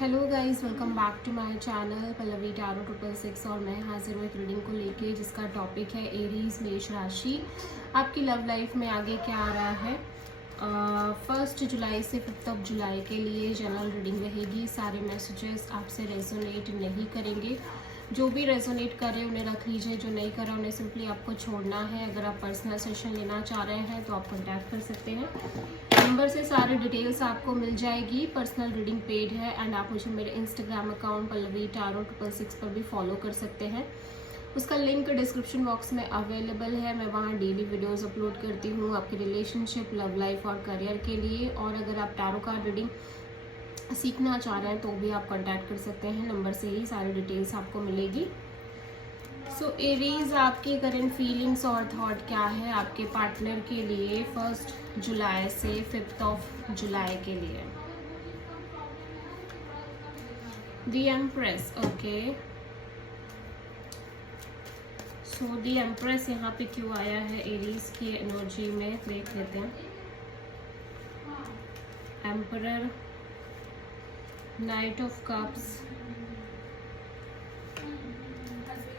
Hello guys, welcome back to my channel Pallavi tarot 666। और मैं हाजिर हूँ एक रीडिंग को लेके जिसका टॉपिक है एरीज मेष राशि। आपकी लव लाइफ में आगे क्या आ रहा है। 1 जुलाई से 5 जुलाई के लिए जनरल रीडिंग रहेगी। सारे मैसेजेस आपसे रेजोनेट नहीं करेंगे। जो भी रेजोनेट करे उन्हें रख लीजिए, जो नहीं करा उन्हें सिंपली आपको छोड़ना है। अगर आप पर्सनल सेशन लेना चाह रहे हैं तो आप कॉन्टैक्ट कर सकते हैं। नंबर से सारे डिटेल्स आपको मिल जाएगी। पर्सनल रीडिंग पेड है एंड आप मुझे मेरे इंस्टाग्राम अकाउंट पल्लवी टैरो 666 पर भी फॉलो कर सकते हैं। उसका लिंक डिस्क्रिप्शन बॉक्स में अवेलेबल है। मैं वहाँ डेली वीडियोस अपलोड करती हूँ आपके रिलेशनशिप, लव लाइफ और करियर के लिए। और अगर आप टैरो कार्ड रीडिंग सीखना चाह रहे हैं तो भी आप कांटेक्ट कर सकते हैं। नंबर से ही सारी डिटेल्स आपको मिलेगी। सो एरीज, आपकी करंट फीलिंग्स और थॉट क्या है आपके पार्टनर के लिए 1 जुलाई से 5 जुलाई के लिए। The empress, okay. So the empress यहाँ पे क्यों आया है एरीज की एनर्जी में, देख लेते हैं। Emperor, night of cups,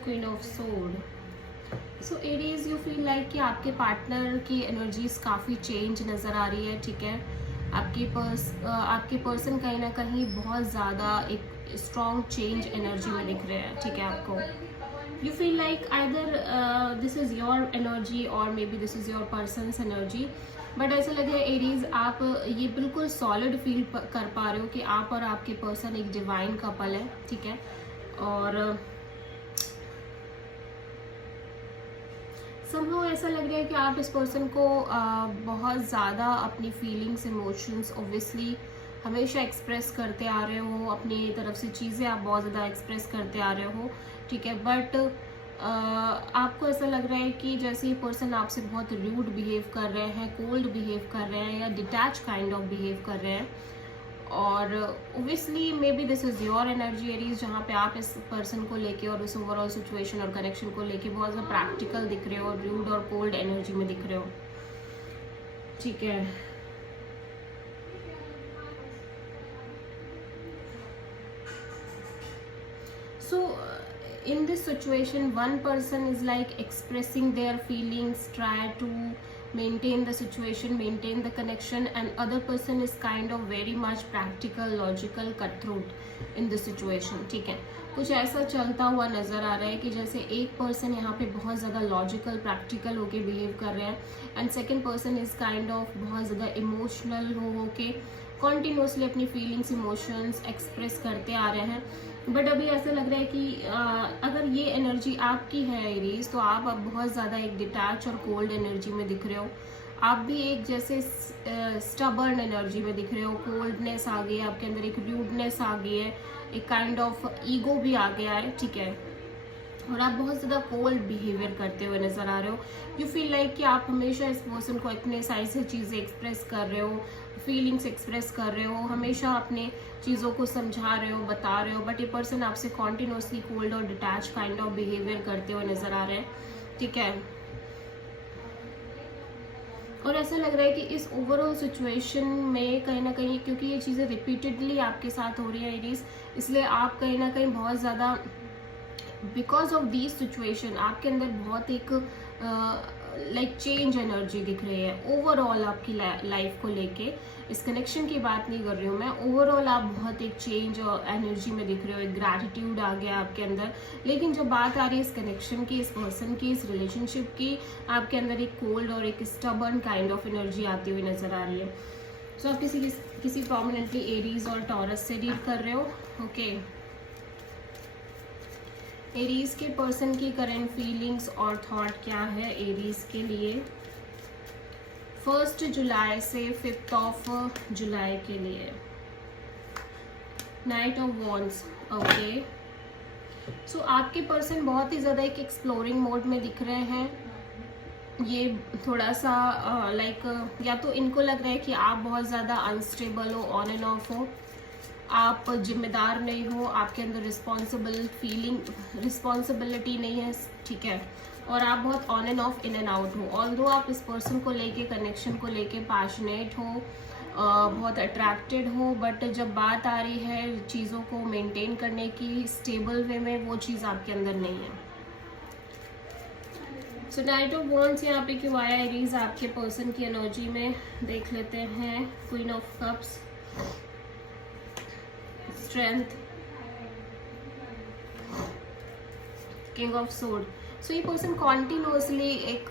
queen of sword. So Aries, you feel like कि आपके पार्टनर की एनर्जीज काफ़ी चेंज नज़र आ रही है, ठीक है। आपके पर्सन कहीं ना कहीं बहुत ज़्यादा एक स्ट्रॉन्ग चेंज एनर्जी में दिख रहे हैं, ठीक है। आपको you feel like either this is your energy और maybe this is your person's energy. But ऐसा लग रहा है एरीज, आप ये बिल्कुल सॉलिड फील कर पा रहे हो कि आप और आपके पर्सन एक डिवाइन कपल है, ठीक है। और समहाउ ऐसा लग रहा है कि आप इस पर्सन को बहुत ज़्यादा अपनी फीलिंग्स, इमोशंस ऑब्वियसली हमेशा एक्सप्रेस करते आ रहे हो। अपनी तरफ से चीज़ें आप बहुत ज़्यादा एक्सप्रेस करते आ रहे हो, ठीक है। बट आपको ऐसा लग रहा है कि जैसे ये पर्सन आपसे बहुत रूड बिहेव कर रहे हैं, कोल्ड बिहेव कर रहे हैं या डिटैच काइंड ऑफ बिहेव कर रहे हैं। और obviously may be this is your energy Aries, जहाँ पे आप इस पर्सन को लेके और उस ओवरऑल सिचुएशन और कनेक्शन को लेके बहुत ज़्यादा प्रैक्टिकल दिख रहे हो और रूड और कोल्ड एनर्जी में दिख रहे हो, ठीक है। So, in this situation, one person is like expressing their feelings, try to maintain the situation, maintain the connection, and other person is kind of very much practical, logical, cutthroat in the situation, ठीक है। कुछ ऐसा चलता हुआ नज़र आ रहा है कि जैसे एक पर्सन यहाँ पे बहुत ज़्यादा लॉजिकल, प्रैक्टिकल होके बिहेव कर रहे हैं and second person is kind of बहुत ज़्यादा इमोशनल होके कॉन्टिन्यूसली अपनी फीलिंग्स, इमोशंस एक्सप्रेस करते आ रहे हैं। बट अभी ऐसा लग रहा है कि अगर ये एनर्जी आपकी है एरीज, तो आप अब बहुत ज़्यादा एक डिटैच और कोल्ड एनर्जी में दिख रहे हो। आप भी एक जैसे स्टबर्न एनर्जी में दिख रहे हो। कोल्डनेस आ गई है आपके अंदर, एक रूडनेस आ गई है, एक काइंड ऑफ ईगो भी आ गया है, ठीक है। और आप बहुत ज़्यादा कोल्ड बिहेवियर करते हुए नज़र आ रहे हो। यू फील लाइक कि आप हमेशा इस पर्सन को इतने सारी से चीज़ें एक्सप्रेस कर रहे हो, फीलिंग्स एक्सप्रेस कर रहे हो, हमेशा अपने चीज़ों को समझा रहे हो, बता रहे हो। बट ये पर्सन आपसे कॉन्टिन्यूसली कोल्ड और डिटैच काइंड ऑफ बिहेवियर करते हुए नज़र आ रहे हैं, ठीक है। और ऐसा लग रहा है कि इस ओवरऑल सिचुएशन में कहीं ना कहीं, क्योंकि ये चीज़ें रिपीटेडली आपके साथ हो रही है एरीज, इसलिए आप कहीं ना कहीं बहुत ज़्यादा बिकॉज ऑफ दिस सिचुएशन आपके अंदर बहुत एक लाइक चेंज एनर्जी दिख रही है ओवरऑल आपकी लाइफ को लेके। इस कनेक्शन की बात नहीं कर रही हूँ मैं, ओवरऑल आप बहुत एक चेंज एनर्जी में दिख रहे हो, एक ग्रैटिट्यूड आ गया आपके अंदर। लेकिन जब बात आ रही है इस कनेक्शन की, इस पर्सन की, इस रिलेशनशिप की, आपके अंदर एक कोल्ड और एक स्टबर्न काइंड ऑफ एनर्जी आती हुई नजर आ रही है। सो आप किसी प्रोमिनेंटली एरीज और टॉरस से डील कर रहे हो, ओके। एरीज के पर्सन की करंट फीलिंग्स और थॉट क्या है एरीज के लिए 1 जुलाई से 5 जुलाई के लिए। Knight of wands, okay. So आपके पर्सन बहुत ही ज़्यादा एक एक्सप्लोरिंग मोड में दिख रहे हैं। ये थोड़ा सा लाइक या तो इनको लग रहा है कि आप बहुत ज़्यादा अनस्टेबल हो, ऑन एंड ऑफ हो, आप जिम्मेदार नहीं हो, आपके अंदर रिस्पॉन्सिबिलिटी नहीं है, ठीक है। और आप बहुत on end of, in and out हो। ऑल्दो आप इस पर्सन को लेके, कनेक्शन को लेके पैशनेट हो बहुत अट्रैक्टेड हो, बट जब बात आ रही है चीज़ों को मेंटेन करने की स्टेबल वे में, वो चीज़ आपके अंदर नहीं है। सो नाइट ऑफ वॉन्ड्स यहाँ पे क्यों आया एरीज आपके पर्सन की एनर्जी में, देख लेते हैं। Queen of cups, strength, king of sword. So ये पर्सन कॉन्टिन्यूसली एक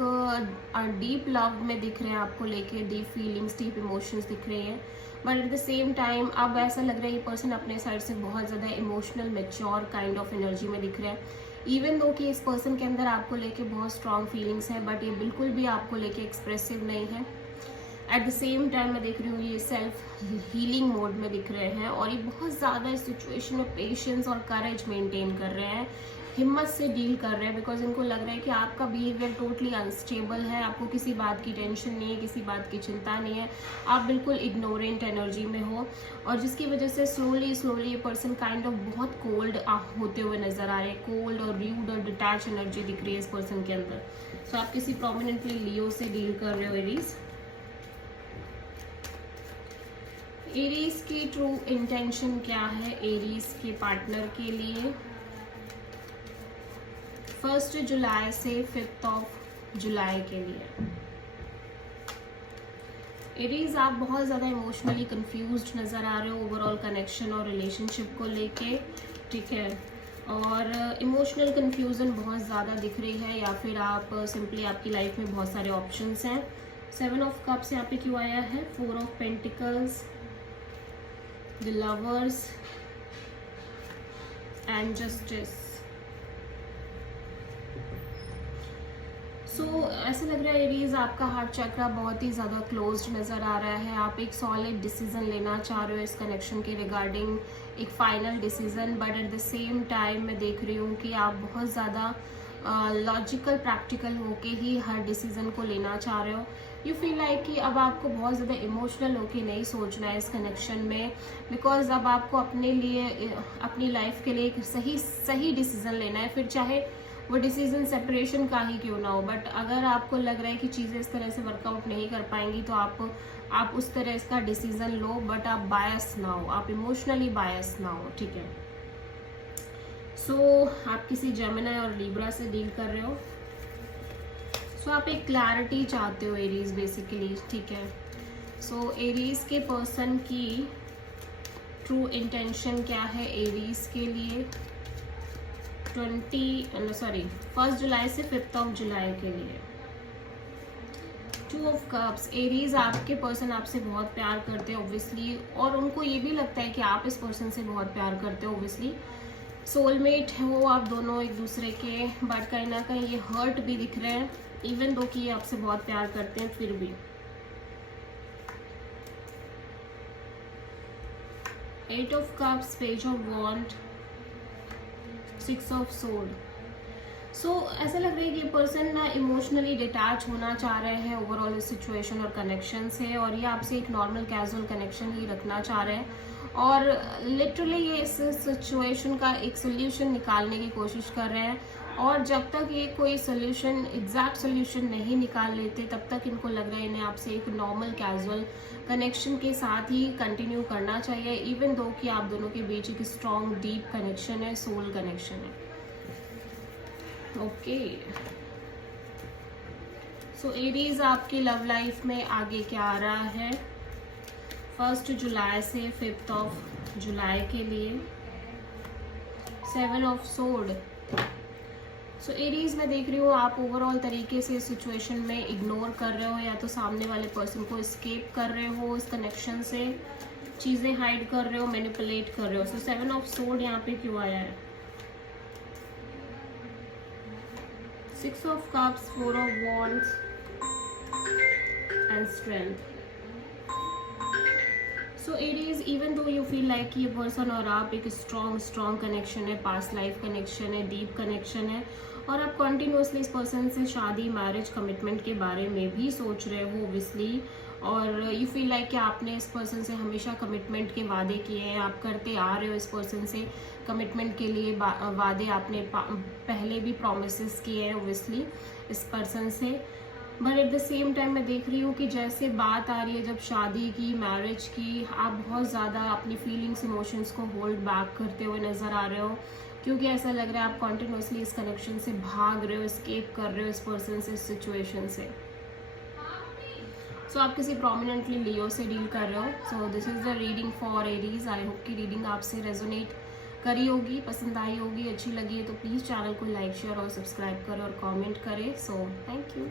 डीप लव में दिख रहे हैं आपको लेके, डीप फीलिंग्स, डीप इमोशंस दिख रहे हैं, but at the same time अब ऐसा लग रहा है ये पर्सन अपने साइड से बहुत ज़्यादा emotional mature kind of energy में दिख रहा है। इवन दो कि इस पर्सन के अंदर आपको लेके बहुत स्ट्रॉन्ग फीलिंग्स हैं, बट ये बिल्कुल भी आपको लेके एक्सप्रेसिव नहीं है। एट द सेम टाइम मैं देख रही हूँ ये सेल्फ हीलिंग मोड में दिख रहे हैं, और ये बहुत ज़्यादा इस सिचुएशन में पेशेंस और करेज मेंटेन कर रहे हैं, हिम्मत से डील कर रहे हैं, बिकॉज इनको लग रहा है कि आपका बिहेवियर टोटली अनस्टेबल है, आपको किसी बात की टेंशन नहीं है, किसी बात की चिंता नहीं है, आप बिल्कुल इग्नोरेंट एनर्जी में हो, और जिसकी वजह से स्लोली स्लोली ये पर्सन काइंड ऑफ बहुत कोल्ड होते हुए नजर आ रहे हैं। कोल्ड और र्यूड और डिटैच एनर्जी दिख रही है इस पर्सन के अंदर। सो आप किसी प्रोमिनेंटली लियो से डील कर रहे हो एरीज। एरीज की ट्रू इंटेंशन क्या है एरीज के पार्टनर के लिए 1 जुलाई से 5 जुलाई के लिए। एरीज आप बहुत ज़्यादा इमोशनली कंफ्यूज्ड नज़र आ रहे हो ओवरऑल कनेक्शन और रिलेशनशिप को लेके, ठीक है, और इमोशनल कंफ्यूजन बहुत ज़्यादा दिख रही है, या फिर आप सिंपली आपकी लाइफ में बहुत सारे ऑप्शंस हैं। 7 ऑफ कप्स यहाँ पे क्यों आया है, 4 of pentacles, the lovers and justice. So ऐसा लग रहा है एरीज आपका हार्ट चक्रा बहुत ही ज़्यादा क्लोज्ड नज़र आ रहा है। आप एक सॉलिड डिसीजन लेना चाह रहे हो इस कनेक्शन के रिगार्डिंग, एक final decision, but at the same time मैं देख रही हूँ कि आप बहुत ज़्यादा लॉजिकल प्रैक्टिकल होके ही हर डिसीजन को लेना चाह रहे हो। यू फील लाइक कि अब आपको बहुत ज़्यादा इमोशनल होके नहीं सोचना है इस कनेक्शन में, बिकॉज अब आपको अपने लिए, अपनी लाइफ के लिए एक सही डिसीजन लेना है, फिर चाहे वो डिसीजन सेपरेशन का ही क्यों ना हो। बट अगर आपको लग रहा है कि चीज़ें इस तरह से वर्कआउट नहीं कर पाएंगी, तो आप उस तरह का डिसीजन लो, बट आप बायस ना हो, आप इमोशनली बायस ना हो, ठीक है। सो आप किसी जेमिनी और लिब्रा से डील कर रहे हो। सो आप एक क्लैरिटी चाहते हो एरीज बेसिकली, ठीक है। सो एरीज के पर्सन की ट्रू इंटेंशन क्या है एरीज के लिए 1 जुलाई से 5 जुलाई के लिए। 2 ऑफ कप्स, एरीज आपके पर्सन आपसे बहुत प्यार करते हैं ऑब्वियसली, और उनको ये भी लगता है कि आप इस पर्सन से बहुत प्यार करते हो ऑब्वियसली, सोलमेट हो आप दोनों एक दूसरे के, बट कहीं ना कहीं ये हर्ट भी दिख रहे हैं, इवन दो कि ये आपसे बहुत प्यार करते हैं फिर भी। 8 of cups, page of wand, 6 of sword. So ऐसा लग रहा है कि ये पर्सन ना इमोशनली डिटैच होना चाह रहे हैं ओवरऑल इस सिचुएशन और कनेक्शन से, और ये आपसे एक नॉर्मल कैजुअल कनेक्शन ही रखना चाह रहे हैं, और लिटरली ये इस सिचुएशन का एक सोल्यूशन निकालने की कोशिश कर रहे हैं, और जब तक ये कोई सोल्यूशन, एग्जैक्ट सोल्यूशन नहीं निकाल लेते, तब तक इनको लग रहा है इन्हें आपसे एक नॉर्मल कैजुअल कनेक्शन के साथ ही कंटिन्यू करना चाहिए, इवन दो कि आप दोनों के बीच एक स्ट्रॉन्ग डीप कनेक्शन है, सोल कनेक्शन है। ओके, सो एरीज आपकी लव लाइफ में आगे क्या आ रहा है 1 जुलाई से 5 जुलाई के लिए। 7 ऑफ सोर्ड। सो एरीज मैं देख रही हूँ आप ओवरऑल तरीके से इस सिचुएशन में इग्नोर कर रहे हो, या तो सामने वाले पर्सन को एस्केप कर रहे हो इस कनेक्शन से, चीज़ें हाइड कर रहे हो, मैनिपुलेट कर रहे हो। सो 7 ऑफ सोर्ड यहाँ पे क्यों आया है, 6 of cups, 4 of wands and strength. So Aries, even though you feel like ये पर्सन और आप एक स्ट्रॉन्ग कनेक्शन है, पास्ट लाइफ कनेक्शन है, डीप कनेक्शन है, और आप कॉन्टिन्यूसली इस पर्सन से शादी, मैरिज, कमिटमेंट के बारे में भी सोच रहे हो ओब्वियसली, और यू फील लाइक कि आपने इस पर्सन से हमेशा कमिटमेंट के वादे किए हैं, आप करते आ रहे हो इस पर्सन से कमिटमेंट के लिए वादे, आपने पहले भी प्रॉमिसेस किए हैं ओब्वियसली इस पर्सन से, but at the same time मैं देख रही हूँ कि जैसे बात आ रही है जब शादी की, मैरिज की, आप बहुत ज़्यादा अपनी फीलिंग्स, इमोशंस को होल्ड बैक करते हुए नज़र आ रहे हो, क्योंकि ऐसा लग रहा है आप कॉन्टिन्यूसली इस कनेक्शन से भाग रहे हो, एस्केप कर रहे हो इस पर्सन से, इस सिचुएशन से। सो आप किसी प्रोमिनेंटली लियो से डील कर रहे हो। So this is the reading for Aries. I hope कि रीडिंग आपसे रेजोनेट करी होगी, पसंद आई होगी, अच्छी लगी है तो प्लीज़ चैनल को लाइक, शेयर और सब्सक्राइब करें और कमेंट करें। So thank you.